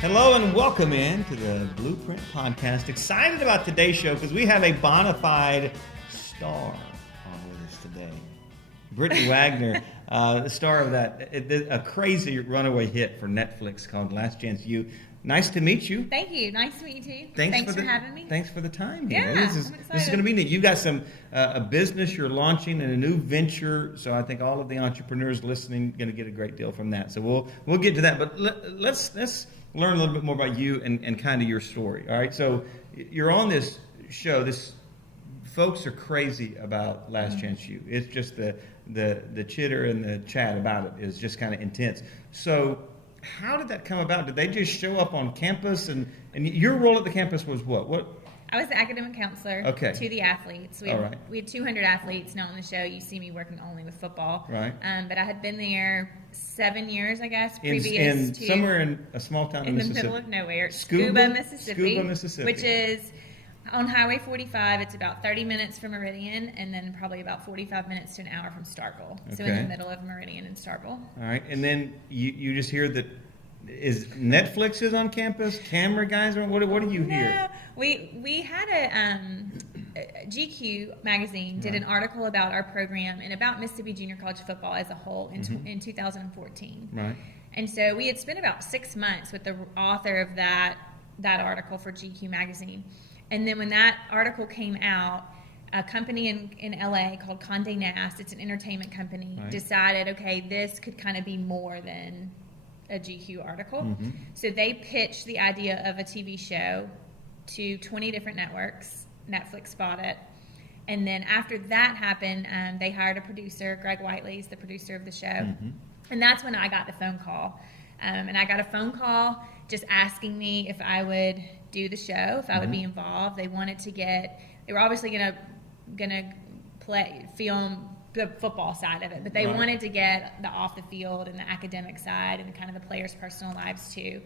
Hello and welcome in to the Blueprint Podcast. Excited about today's show because we have a bona fide star on with us today. Brittany Wagner, the star of a crazy runaway hit for Netflix called Last Chance U. Nice to meet you. Thank you. Nice to meet you too. Thanks for having me. Thanks for the time here. Yeah, This is going to be neat. You got a business you're launching and a new venture, so I think all of the entrepreneurs listening are going to get a great deal from that. So we'll get to that, but let's learn a little bit more about you and kind of your story. All right, so you're on this show. Folks are crazy about Last Chance U. It's just the chitter and the chat about it is just kind of intense. So how did that come about? Did they just show up on campus? And your role at the campus was what? I was the academic counselor to the athletes. We had 200 athletes. Now on the show, you see me working only with football. Right. But I had been there 7 years, I guess, previous to... Somewhere in a small town in Mississippi. In the middle of nowhere. Scuba, Mississippi. Which is on Highway 45. It's about 30 minutes from Meridian, and then probably about 45 minutes to an hour from Starkville. Okay. So in the middle of Meridian and Starkville. All right. And then you just hear that Netflix is on campus? Camera guys? What do you hear? No, we had a GQ magazine did an article about our program and about Mississippi Junior College football as a whole in 2014. Right. And so we had spent about 6 months with the author of that article for GQ magazine. And then when that article came out, a company in LA called Condé Nast, it's an entertainment company, decided, okay, this could kind of be more than a GQ article. Mm-hmm. So they pitched the idea of a TV show to 20 different networks. Netflix bought it. And then after that happened, they hired a producer. Greg Whiteley's the producer of the show. Mm-hmm. And that's when I got the phone call. And I got a phone call just asking me if I would do the show, if I would be involved. They wanted to they were obviously gonna film the football side of it, but they wanted to get the off the field and the academic side and kind of the players' personal lives too.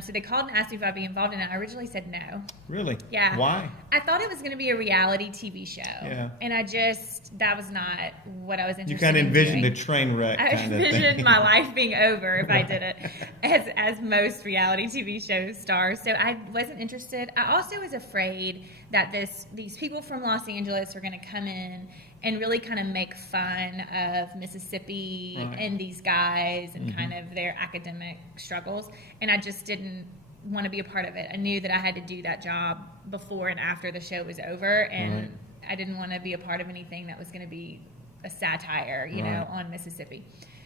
So they called and asked me if I'd be involved in it. I originally said no. Really? Yeah. Why? I thought it was going to be a reality TV show. Yeah. And that was not what I was interested in. You kind of envisioned a train wreck kind of thing. I envisioned my life being over if I did it, as most reality TV show stars. So I wasn't interested. I also was afraid that these people from Los Angeles were going to come in and really kind of make fun of Mississippi and these guys and kind of their academic struggles. And I just didn't want to be a part of it. I knew that I had to do that job before and after the show was over, and I didn't want to be a part of anything that was going to be a satire, you know, on Mississippi.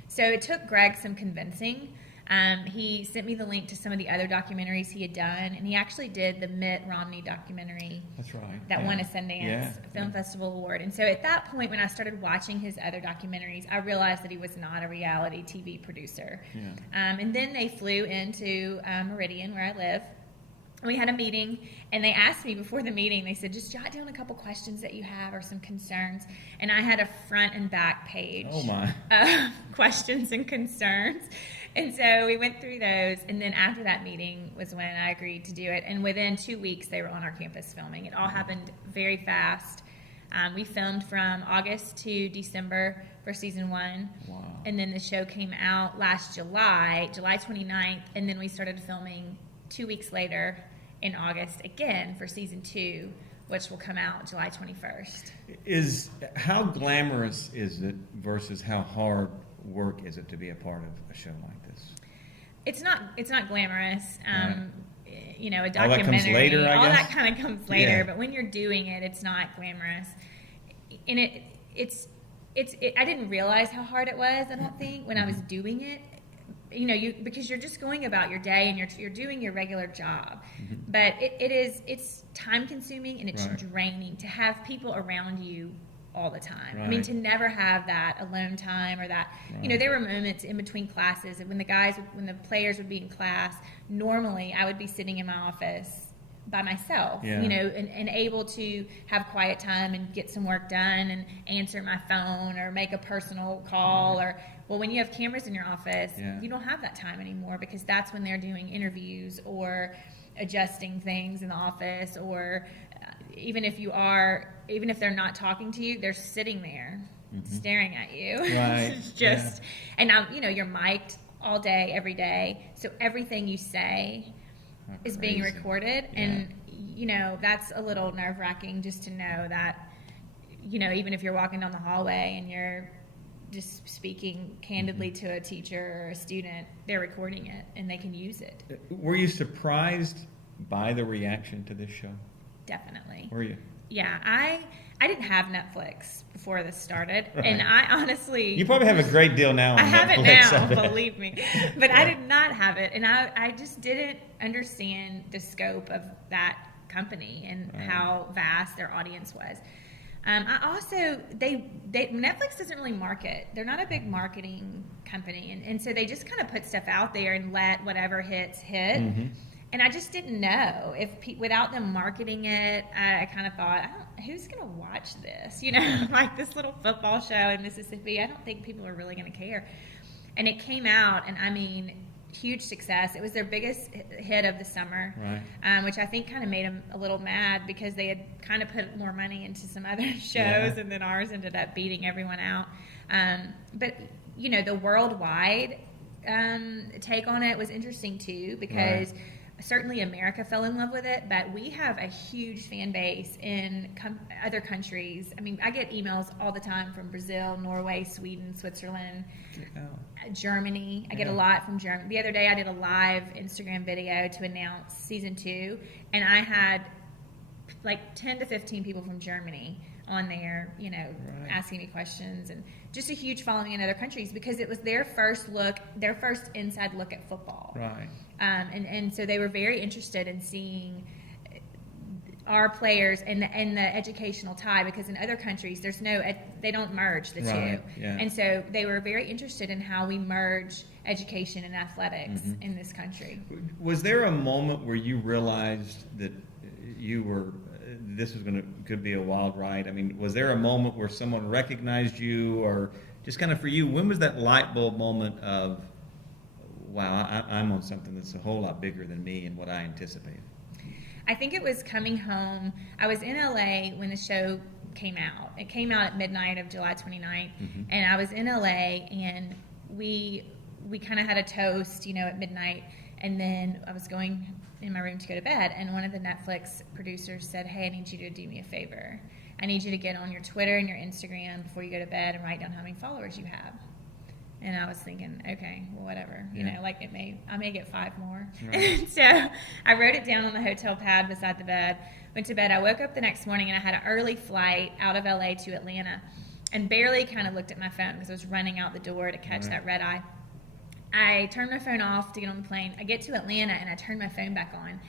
So it took Greg some convincing. He sent me the link to some of the other documentaries he had done, and he actually did the Mitt Romney documentary. That's right. That won a Sundance Film Festival Award. And so at that point, when I started watching his other documentaries, I realized that he was not a reality TV producer. Yeah. And then they flew into Meridian, where I live. We had a meeting, and they asked me before the meeting, they said, just jot down a couple questions that you have or some concerns. And I had a front and back page of questions and concerns. And so we went through those, and then after that meeting was when I agreed to do it. And within 2 weeks, they were on our campus filming. It all happened very fast. We filmed from August to December for season 1. Wow. And then the show came out last July 29th, and then we started filming 2 weeks later in August again for season 2, which will come out July 21st. How glamorous is it versus how hard work is it to be a part of a show like this? It's not glamorous. You know, a documentary. All that comes later, I guess? All that kind of comes later. Yeah. But when you're doing it, it's not glamorous. And I didn't realize how hard it was, I don't think, when I was doing it. You know, because you're just going about your day and you're doing your regular job. Mm-hmm. But it's time consuming and it's draining to have people around you all the time. Right. I mean, to never have that alone time or that, you know, there were moments in between classes and when the players would be in class, normally I would be sitting in my office by myself, you know, and able to have quiet time and get some work done and answer my phone or make a personal call or, well, when you have cameras in your office, you don't have that time anymore because that's when they're doing interviews or adjusting things in the office or even if they're not talking to you, they're sitting there staring at you. Right. And now, you know, you're mic'd all day, every day. So everything you say is being recorded. Yeah. And, you know, that's a little nerve-wracking just to know that, you know, even if you're walking down the hallway and you're just speaking candidly to a teacher or a student, they're recording it and they can use it. Were you surprised by the reaction to this show? Definitely. Were you? Yeah, I didn't have Netflix before this started, and I honestly... You probably have a great deal now on I have Netflix, it now, believe me. But I did not have it, and I just didn't understand the scope of that company and how vast their audience was. I also, Netflix doesn't really market. They're not a big marketing company, and so they just kind of put stuff out there and let whatever hits hit. Mm-hmm. And I just didn't know if without them marketing it, I kind of thought, who's going to watch this? You know, like this little football show in Mississippi. I don't think people are really going to care. And it came out, and I mean, huge success. It was their biggest hit of the summer, which I think kind of made them a little mad because they had kind of put more money into some other shows, and then ours ended up beating everyone out. But, you know, the worldwide take on it was interesting too, because certainly America fell in love with it, but we have a huge fan base in other countries. I mean, I get emails all the time from Brazil, Norway, Sweden, Switzerland, Germany. I get a lot from Germany. The other day I did a live Instagram video to announce season 2, and I had like 10 to 15 people from Germany on there, you know, asking me questions, and just a huge following in other countries because it was their first inside look at football. Right. And so they were very interested in seeing our players and the educational tie, because in other countries they don't merge the two. Yeah. And so they were very interested in how we merge education and athletics in this country. Was there a moment where you realized that this was could be a wild ride? I mean, was there a moment where someone recognized you, or just kind of for you, when was that light bulb moment of, wow, I'm on something that's a whole lot bigger than me and what I anticipated? I think it was coming home. I was in LA when the show came out. It came out at midnight of July 29th, and I was in LA, and we kind of had a toast, you know, at midnight, and then I was going in my room to go to bed, and one of the Netflix producers said, hey, I need you to do me a favor. I need you to get on your Twitter and your Instagram before you go to bed and write down how many followers you have. And I was thinking, okay, well, whatever. You know, like I may get 5 more. Right. So I wrote it down on the hotel pad beside the bed, went to bed. I woke up the next morning, and I had an early flight out of LA to Atlanta, and barely kind of looked at my phone because I was running out the door to catch that red eye. I turned my phone off to get on the plane. I get to Atlanta, and I turned my phone back on,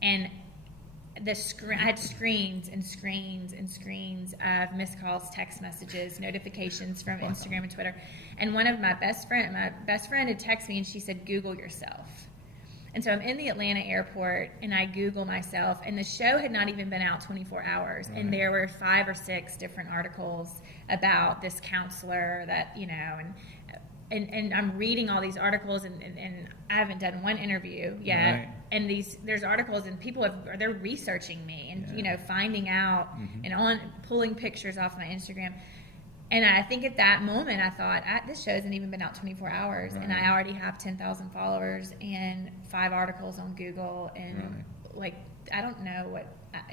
and I had screens and screens and screens of missed calls, text messages, notifications from Instagram and Twitter. And one of my best friend had texted me, and she said, Google yourself. And so I'm in the Atlanta airport, and I Google myself, and the show had not even been out 24 hours, and there were 5 or 6 different articles about this counselor that, you know, and I'm reading all these articles, and I haven't done one interview yet. And there's articles, and people they're researching me and you know, finding out and pulling pictures off my Instagram. And I think at that moment I thought, this show hasn't even been out 24 hours, and I already have 10,000 followers and 5 articles on Google, and like, I don't know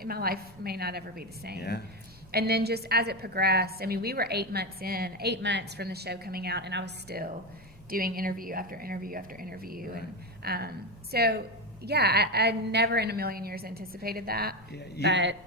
my life may not ever be the same. Yeah. And then just as it progressed, I mean, we were 8 months from the show coming out, and I was still doing interview after interview after interview. And so, yeah, I never in a million years anticipated that, but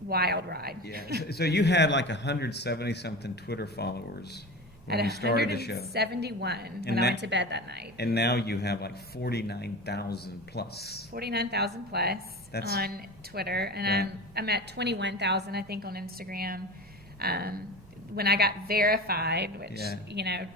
wild ride. Yeah. So you had like 170-something Twitter followers when you started the show. 171 when I went to bed that night. And now you have like 49,000 plus. 49,000 plus on Twitter, and I'm at 21,000, I think, on Instagram. When I got verified, which you know,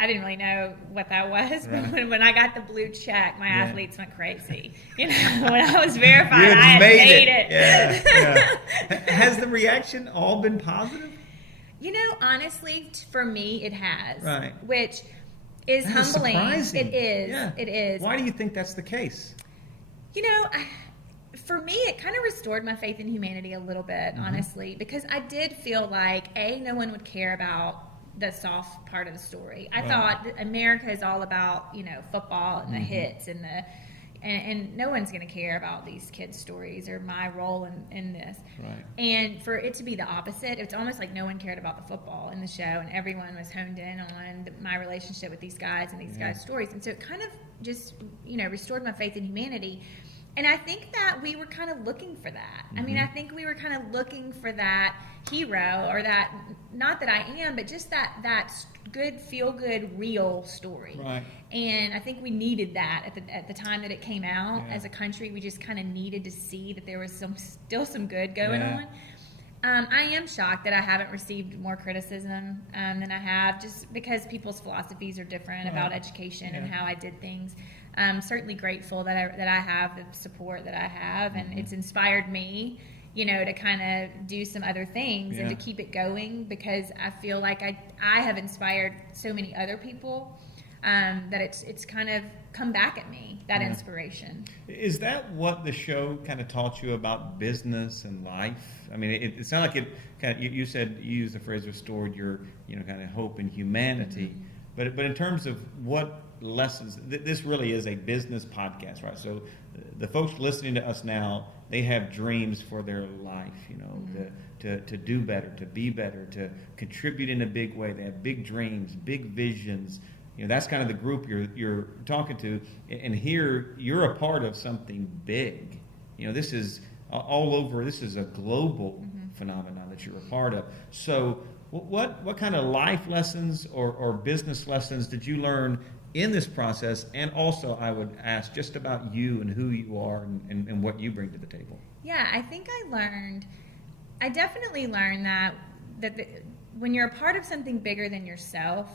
I didn't really know what that was, but when I got the blue check, my athletes went crazy. You know, when I was verified, I had made it. Yeah. Has the reaction all been positive? You know, honestly, for me, it has. Right. Which is humbling. Surprising. It is. Yeah. It is. Why do you think that's the case? You know, for me, it kind of restored my faith in humanity a little bit, honestly, because I did feel like, no one would care about the soft part of the story. I thought that America is all about, football and the hits and and no one's going to care about these kids' stories or my role in this. Right. And for it to be the opposite, it's almost like no one cared about the football in the show, and everyone was honed in on my relationship with these guys and these guys' stories. And so it kind of just, restored my faith in humanity. And I think that we were kind of looking for that. I mean, I think we were kind of looking for that hero, or that, not that I am, but just that good, feel-good, real story. Right. And I think we needed that at the time that it came out. As a country. We just kind of needed to see that there was still some good going on. I am shocked that I haven't received more criticism than I have, just because people's philosophies are different about education and how I did things. I'm certainly grateful that I have the support that I have, and it's inspired me, to kind of do some other things and to keep it going, because I feel like I have inspired so many other people that it's kind of come back at me, that inspiration. Is that what the show kind of taught you about business and life? I mean, it sounded like it kind of, you said, you used the phrase, restored your, kind of hope in humanity. But in terms of what lessons, this really is a business podcast, right? So the folks listening to us now, they have dreams for their life, to do better, to be better, to contribute in a big way. They have big dreams, big visions. That's kind of the group you're talking to. And here, you're a part of something big. This is all over. This is a global phenomenon that you're a part of. So what kind of life lessons or business lessons did you learn in this process? And also, I would ask just about you and who you are and what you bring to the table. Yeah, I think I definitely learned that when you're a part of something bigger than yourself,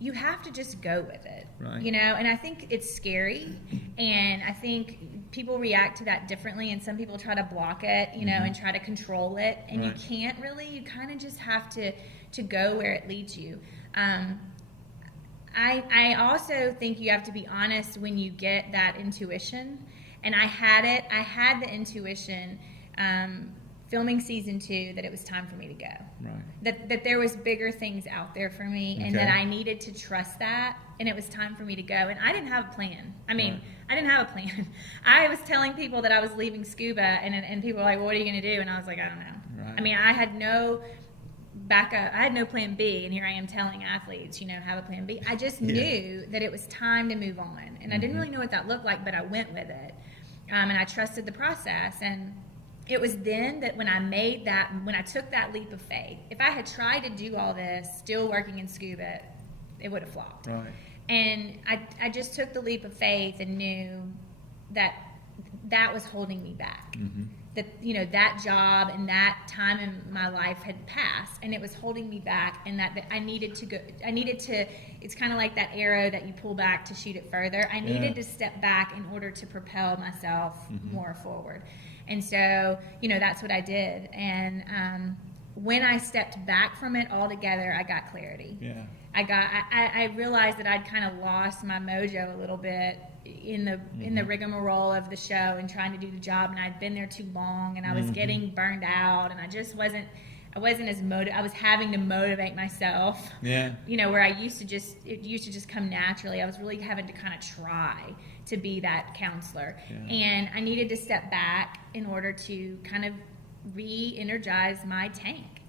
you have to just go with it, right. And I think it's scary, and I think people react to that differently, and some people try to block it, and try to control it, and right. You can't really. You kind of just have to go where it leads you. I also think you have to be honest when you get that intuition, and I had it. I had the intuition filming season 2 that it was time for me to go. Right. That there was bigger things out there for me, and that I needed to trust that, and it was time for me to go. And I didn't have a plan. I mean, I didn't have a plan. I was telling people that I was leaving scuba, and people were like, well, what are you going to do? And I was like, I don't know. Right. I mean, I had no backup. I had no plan B, and here I am telling athletes, have a plan B. I just knew that it was time to move on, and I didn't really know what that looked like, but I went with it, and I trusted the process. And it was then that when I took that leap of faith, if I had tried to do all this still working in scuba, it would have flopped. Right. And I just took the leap of faith and knew that was holding me back. That that job and that time in my life had passed, and it was holding me back, and that I needed to go. It's kind of like that arrow that you pull back to shoot it further. I needed to step back in order to propel myself more forward. And so, that's what I did. And when I stepped back from it altogether, I got clarity. Yeah. I realized that I'd kind of lost my mojo a little bit in the rigmarole of the show and trying to do the job, and I'd been there too long, and I was getting burned out, and I wasn't as motivated. I was having to motivate myself. Yeah. Where it used to just come naturally. I was really having to kind of try to be that counselor. Yeah. And I needed to step back in order to kind of re-energize my tank.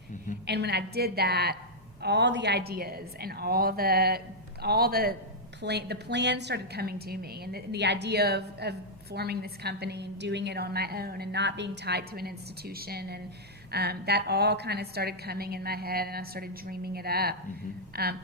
And when I did that, all the ideas and all the plans started coming to me, and the idea of forming this company and doing it on my own and not being tied to an institution, and that all kind of started coming in my head, and I started dreaming it up.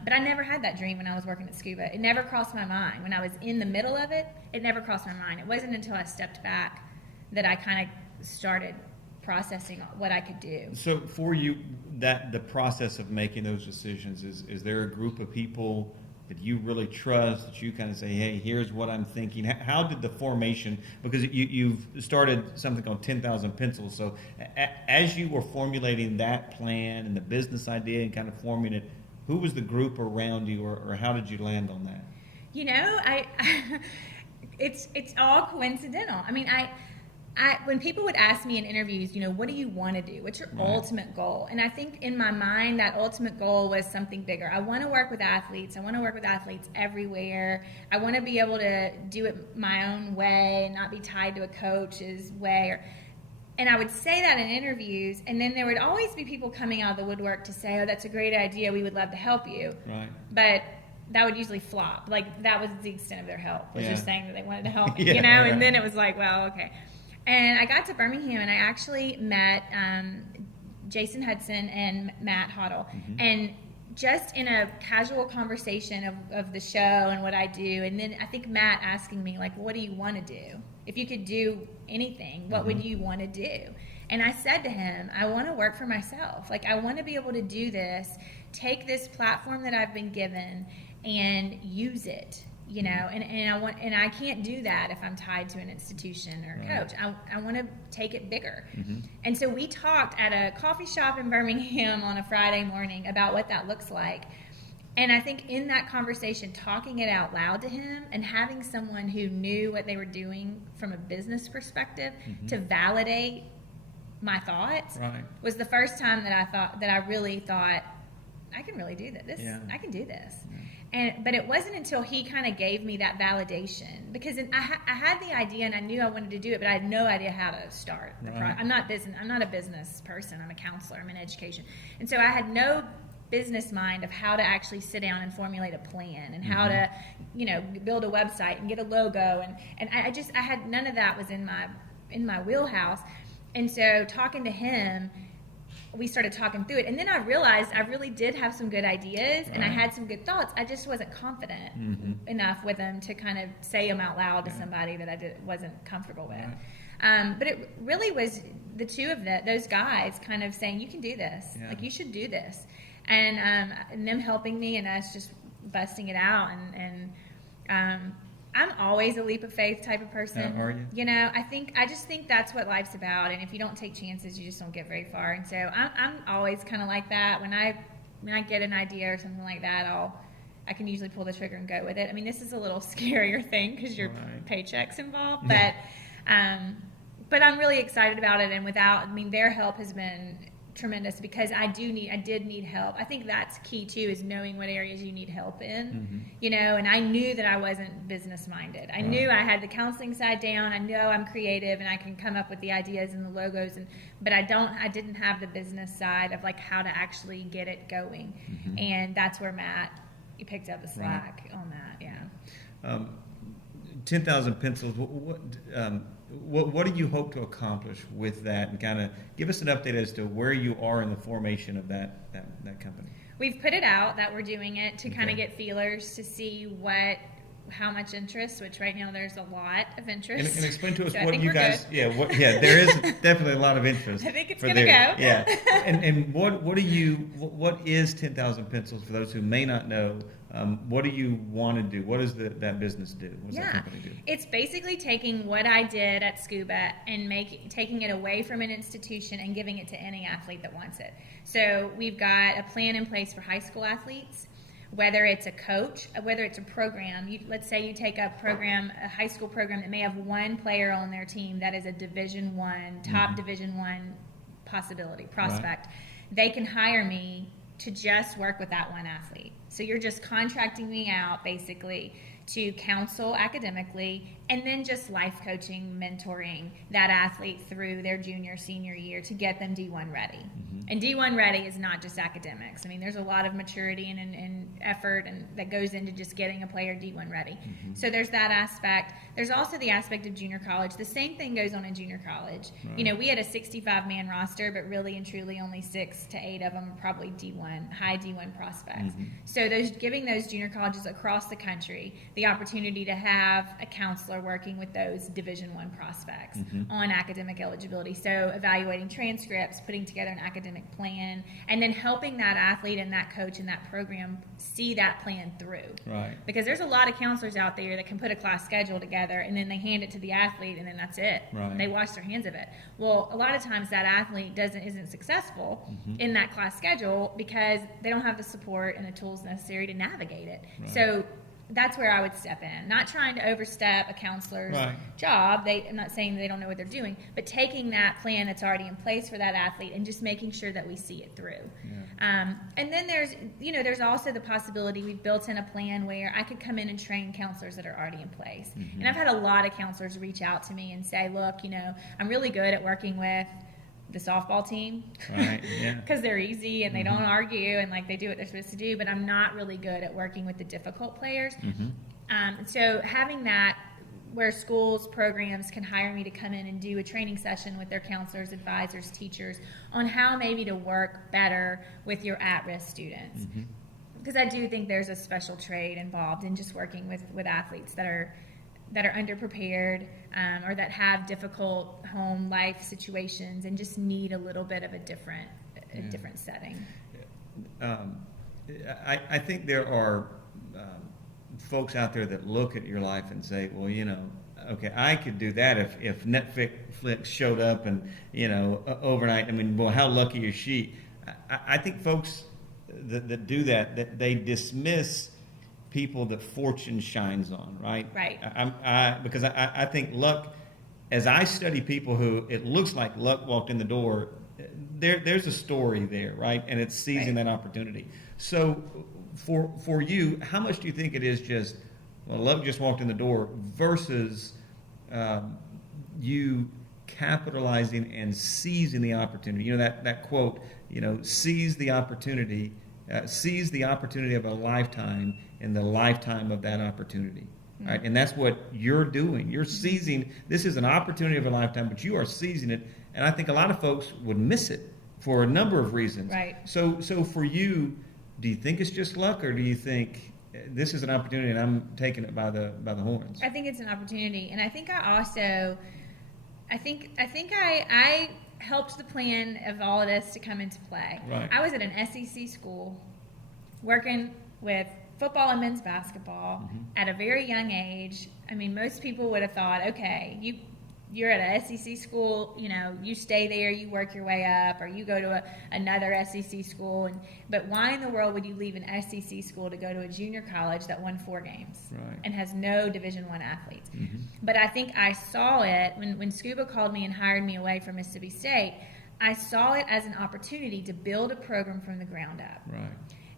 But I never had that dream when I was working at Scuba. It never crossed my mind. When I was in the middle of it, it never crossed my mind. It wasn't until I stepped back that I kind of started processing what I could do. So for you, that the process of making those decisions, is there a group of people that you really trust, that you kind of say, hey, here's what I'm thinking? How did the formation, because you've started something called 10,000 Pencils, so as you were formulating that plan and the business idea and kind of forming it, who was the group around you, or how did you land on that? It's all coincidental. I mean, when people would ask me in interviews, what do you want to do? What's your ultimate goal? And I think in my mind, that ultimate goal was something bigger. I want to work with athletes. I want to work with athletes everywhere. I want to be able to do it my own way and not be tied to a coach's way. And I would say that in interviews, and then there would always be people coming out of the woodwork to say, oh, that's a great idea. We would love to help you. Right. But that would usually flop. Like, that was the extent of their help, was just saying that they wanted to help me, Right. And then it was like, well, okay. And I got to Birmingham, and I actually met Jason Hudson and Matt Hoddle. And just in a casual conversation of the show and what I do, and then I think Matt asking me, like, what do you want to do? If you could do anything, what would you want to do? And I said to him, I want to work for myself. Like, I want to be able to do this, take this platform that I've been given and use it. And I can't do that if I'm tied to an institution or a coach. I want to take it bigger. And so we talked at a coffee shop in Birmingham on a Friday morning about what that looks like. And I think in that conversation, talking it out loud to him and having someone who knew what they were doing from a business perspective to validate my thoughts was the first time that I really thought, I can really do this. I can do this. But it wasn't until he kind of gave me that validation, because I had the idea and I knew I wanted to do it, but I had no idea how to start the project. I'm not a business person. I'm a counselor. I'm in education, and so I had no business mind of how to actually sit down and formulate a plan and how to, build a website and get a logo, and I had none of that was in my wheelhouse, and so talking to him, we started talking through it, and then I realized I really did have some good ideas and I had some good thoughts. I just wasn't confident enough with them to kind of say them out loud to somebody that wasn't comfortable with. But it really was the two of those guys kind of saying, you can do this, like, you should do this, and them helping me and us just busting it out, and I'm always a leap of faith type of person. Are you? I just think that's what life's about, and if you don't take chances, you just don't get very far. And so I'm always kind of like that. When I get an idea or something like that, I can usually pull the trigger and go with it. I mean, this is a little scarier thing because your paycheck's involved, but I'm really excited about it. And their help has been tremendous, because I did need help. I think that's key too, is knowing what areas you need help in, and I knew that I wasn't business minded. I knew I had the counseling side down. I know I'm creative and I can come up with the ideas and the logos, but I didn't have the business side of, like, how to actually get it going. And that's where Matt picked up the slack on that. 10,000 pencils. What do you hope to accomplish with that, and kind of give us an update as to where you are in the formation of that company? We've put it out that we're doing it to kind of get feelers to see how much interest, which right now there's a lot of interest. And explain to us so what you guys, there is definitely a lot of interest. I think it's going to go. Yeah. And what is 10,000 pencils for those who may not know? What do you want to do? What does that business do? What does that company do? It's basically taking what I did at Scuba and taking it away from an institution and giving it to any athlete that wants it. So we've got a plan in place for high school athletes, whether it's a coach, whether it's a program. Let's say you take a high school program that may have one player on their team that is a Division I, top Division I prospect. They can hire me to just work with that one athlete. So you're just contracting me out, basically, to counsel academically, and then just life coaching, mentoring that athlete through their junior, senior year to get them D1 ready. And D1 ready is not just academics. I mean, there's a lot of maturity and effort that goes into just getting a player D1 ready. So there's that aspect. There's also the aspect of junior college. The same thing goes on in junior college. We had a 65-man roster, but really and truly only 6 to 8 of them are probably D1, high D1 prospects. So giving those junior colleges across the country the opportunity to have a counselor working with those Division I prospects on academic eligibility. So evaluating transcripts, putting together an academic plan, and then helping that athlete and that coach and that program see that plan through. Because there's a lot of counselors out there that can put a class schedule together and then they hand it to the athlete and then that's it. They wash their hands of it. Well, a lot of times that athlete isn't successful in that class schedule because they don't have the support and the tools necessary to navigate it. So that's where I would step in. Not trying to overstep a counselor's job. I'm not saying they don't know what they're doing, but taking that plan that's already in place for that athlete and just making sure that we see it through. Yeah. And then there's also the possibility we've built in a plan where I could come in and train counselors that are already in place. Mm-hmm. And I've had a lot of counselors reach out to me and say, look, I'm really good at working with the softball team, right? Yeah, because they're easy and they don't argue and like they do what they're supposed to do, but I'm not really good at working with the difficult players. So having that where schools programs can hire me to come in and do a training session with their counselors, advisors, teachers on how maybe to work better with your at-risk students, because I do think there's a special trade involved in just working with athletes that are underprepared or that have difficult home life situations and just need a little bit of a different setting. I think there are folks out there that look at your life and say, well, okay, I could do that if Netflix showed up and, overnight. I mean, well, how lucky is she? I think folks that do that they dismiss people that fortune shines on, right? Right. Because I think luck, as I study people who it looks like luck walked in the door, there's a story there, right? And it's seizing that opportunity. So for you, how much do you think it is just, well, luck just walked in the door versus you capitalizing and seizing the opportunity? That quote, seize the opportunity of a lifetime in the lifetime of that opportunity, right? And that's what you're doing. You're seizing. This is an opportunity of a lifetime, but you are seizing it. And I think a lot of folks would miss it for a number of reasons. Right. So for you, do you think it's just luck, or do you think this is an opportunity and I'm taking it by the horns? I think it's an opportunity, and I think I helped the plan of all of this to come into play. Right. I was at an SEC school working with football and men's basketball at a very young age. I mean, most people would have thought, okay, you're at an SEC school, you stay there, you work your way up, or you go to another SEC school. But why in the world would you leave an SEC school to go to a junior college that won 4 games and has no Division I athletes? But I think I saw it when Scuba called me and hired me away from Mississippi State. I saw it as an opportunity to build a program from the ground up. Right.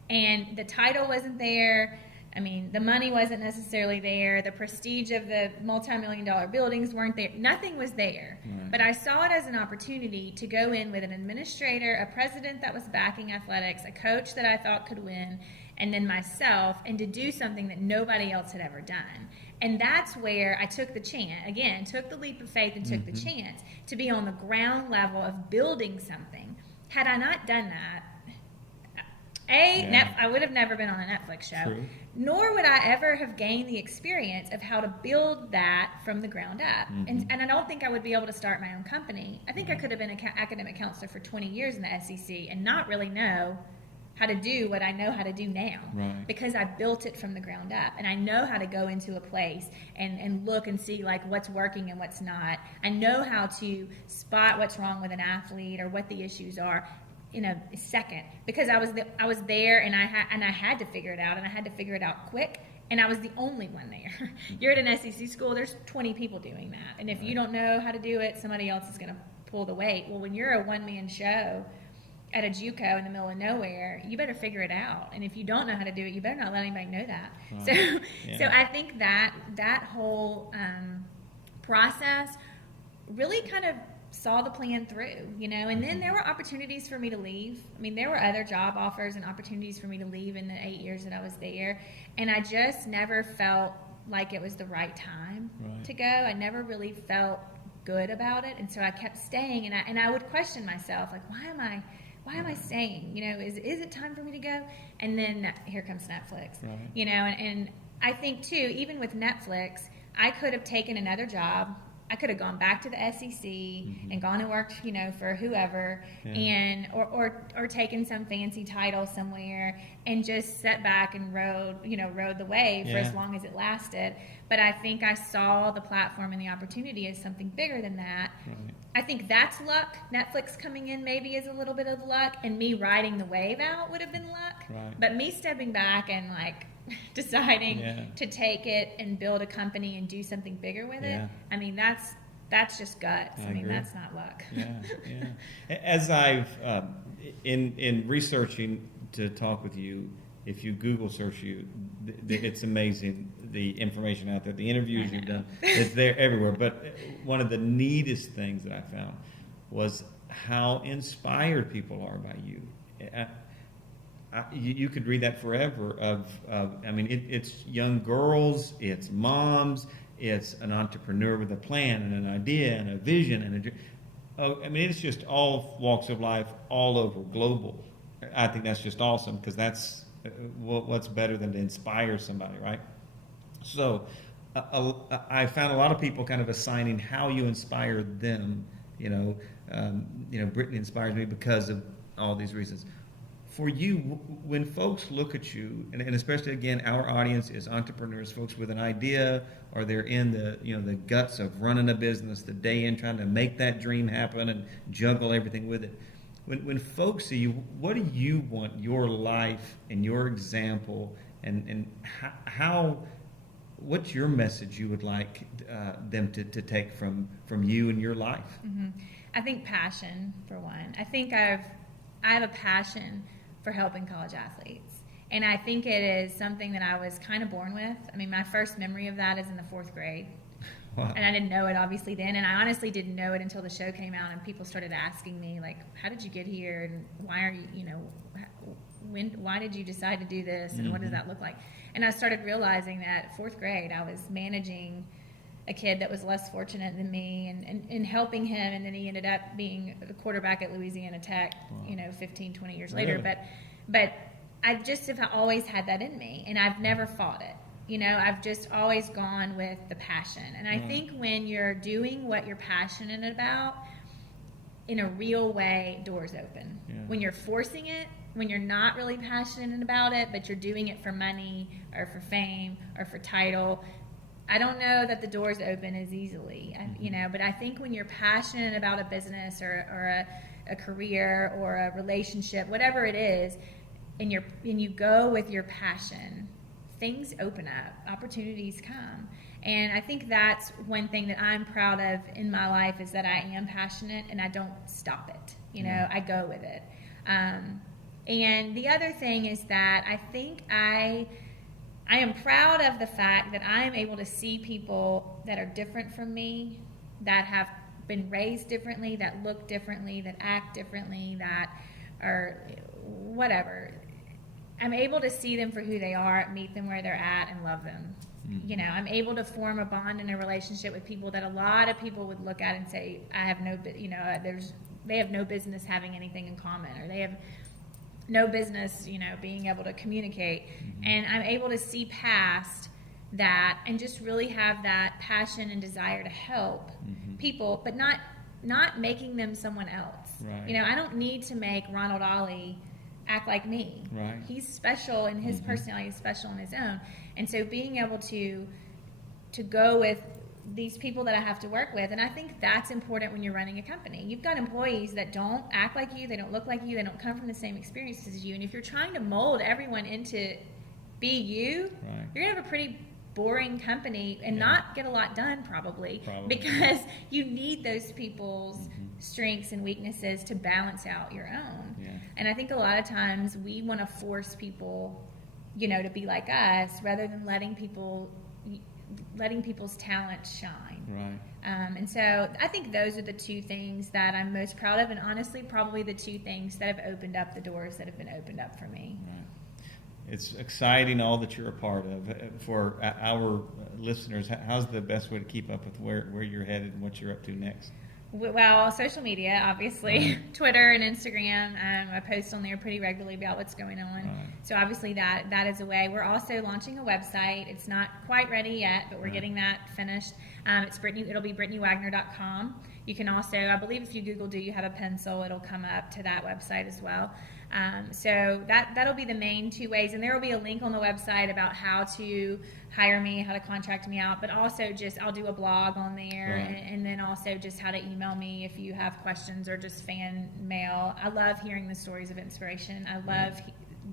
And the title wasn't there. I mean, the money wasn't necessarily there. The prestige of the multi-million-dollar buildings weren't there. Nothing was there. Right. But I saw it as an opportunity to go in with an administrator, a president that was backing athletics, a coach that I thought could win, and then myself, and to do something that nobody else had ever done. And that's where I took the chance, again, took the leap of faith and took the chance to be on the ground level of building something. Had I not done that, I would have never been on a Netflix show. True. Nor would I ever have gained the experience of how to build that from the ground up. And I don't think I would be able to start my own company. I think I could have been an academic counselor for 20 years in the SEC and not really know how to do what I know how to do now, because I built it from the ground up. And I know how to go into a place and look and see like what's working and what's not. I know how to spot what's wrong with an athlete or what the issues are in a second, because I was there and I had to figure it out, and I had to figure it out quick, and I was the only one there. You're at an SEC school, there's 20 people doing that, and if you don't know how to do it, somebody else is going to pull the weight. Well, when you're a one-man show at a JUCO in the middle of nowhere, you better figure it out, and if you don't know how to do it, you better not let anybody know that. So I think that whole process really kind of saw the plan through, and then there were opportunities for me to leave. I mean, there were other job offers and opportunities for me to leave in the 8 years that I was there, and I just never felt like it was the right time to go. I never really felt good about it, and so I kept staying, and I would question myself, like, why am I staying? Is it time for me to go? And then here comes Netflix, and I think too, even with Netflix, I could have taken another job. I could have gone back to the SEC and gone and worked, for whoever, and or taken some fancy title somewhere and just sat back and rode the wave for as long as it lasted. But I think I saw the platform and the opportunity as something bigger than that. Right. I think that's luck. Netflix coming in maybe is a little bit of luck, and me riding the wave out would have been luck. Right. But me stepping back and like deciding to take it and build a company and do something bigger with it. I mean, that's just guts. I mean, that's not luck. As I've in researching to talk with you, if you Google search you, it's amazing the information out there, the interviews you've done. It's there everywhere. But one of the neatest things that I found was how inspired people are by you. You could read that forever. I mean, it's young girls, it's moms, it's an entrepreneur with a plan and an idea and a vision and I mean, it's just all walks of life, all over, global. I think that's just awesome because that's what's better than to inspire somebody, right? So I found a lot of people kind of assigning how you inspire them. Brittany inspires me because of all these reasons. For you, when folks look at you, and especially again, our audience is entrepreneurs, folks with an idea, or they're in the guts of running a business, the day in trying to make that dream happen and juggle everything with it. When folks see you, what do you want your life and your example, and how? What's your message you would like them to take from you and your life? Mm-hmm. I think passion, for one. I think I have a passion for helping college athletes. And I think it is something that I was kind of born with. I mean, my first memory of that is in the 4th grade. Wow. And I didn't know it obviously then, and I honestly didn't know it until the show came out and people started asking me, like, how did you get here, and why are you, why did you decide to do this, and what does that look like? And I started realizing that 4th grade I was managing a kid that was less fortunate than me and helping him, and then he ended up being a quarterback at Louisiana Tech, 15, 20 years later. But I just have always had that in me, and I've never fought it. I've just always gone with the passion. And I think when you're doing what you're passionate about, in a real way, doors open. Yeah. When you're forcing it, when you're not really passionate about it, but you're doing it for money or for fame or for title, I don't know that the doors open as easily, but I think when you're passionate about a business or a career or a relationship, whatever it is, and you go with your passion, things open up, opportunities come. And I think that's one thing that I'm proud of in my life is that I am passionate and I don't stop it. I go with it. And the other thing is that I think I am proud of the fact that I am able to see people that are different from me, that have been raised differently, that look differently, that act differently, that are whatever. I'm able to see them for who they are, meet them where they're at, and love them. Mm-hmm. I'm able to form a bond and a relationship with people that a lot of people would look at and say, I have no, they have no business having anything in common, or they have no business, being able to communicate. Mm-hmm. And I'm able to see past that and just really have that passion and desire to help people, but not making them someone else. Right. I don't need to make Ronald Ollie act like me. Right. He's special, and his personality is special on his own. And so being able to go with these people that I have to work with, and I think that's important when you're running a company. You've got employees that don't act like you, they don't look like you, they don't come from the same experiences as you, and if you're trying to mold everyone into be you, you're going to have a pretty boring company and not get a lot done probably. Because you need those people's strengths and weaknesses to balance out your own. Yeah. And I think a lot of times we want to force people, to be like us rather than letting people's talent shine. Right. And so I think those are the two things that I'm most proud of, and honestly probably the two things that have opened up the doors that have been opened up for me. Right. It's exciting all that you're a part of. For our listeners, how's the best way to keep up with where you're headed and what you're up to next? Well, social media, obviously, Twitter and Instagram. I post on there pretty regularly about what's going on. So obviously that is a way. We're also launching a website. It's not quite ready yet, but we're getting that finished. It'll be BrittanyWagner.com. You can also, I believe if you Google "Do You Have a Pencil," it'll come up to that website as well. So that'll be the main two ways, and there will be a link on the website about how to hire me, how to contract me out, but also just I'll do a blog on there, and then also just how to email me if you have questions or just fan mail. I love hearing the stories of inspiration. I love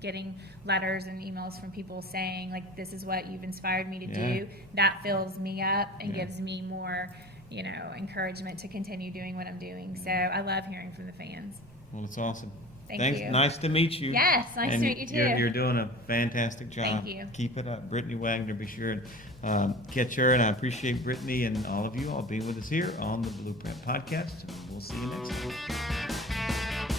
getting letters and emails from people saying, like, this is what you've inspired me to do, that fills me up and gives me more, encouragement to continue doing what I'm doing. So I love hearing from the fans. Well, it's awesome. Thanks. You. Nice to meet you. Yes, nice to meet you too. You're doing a fantastic job. Thank you. Keep it up. Brittany Wagner, be sure and catch her. And I appreciate Brittany and all of you all being with us here on the Blueprint Podcast. We'll see you next time.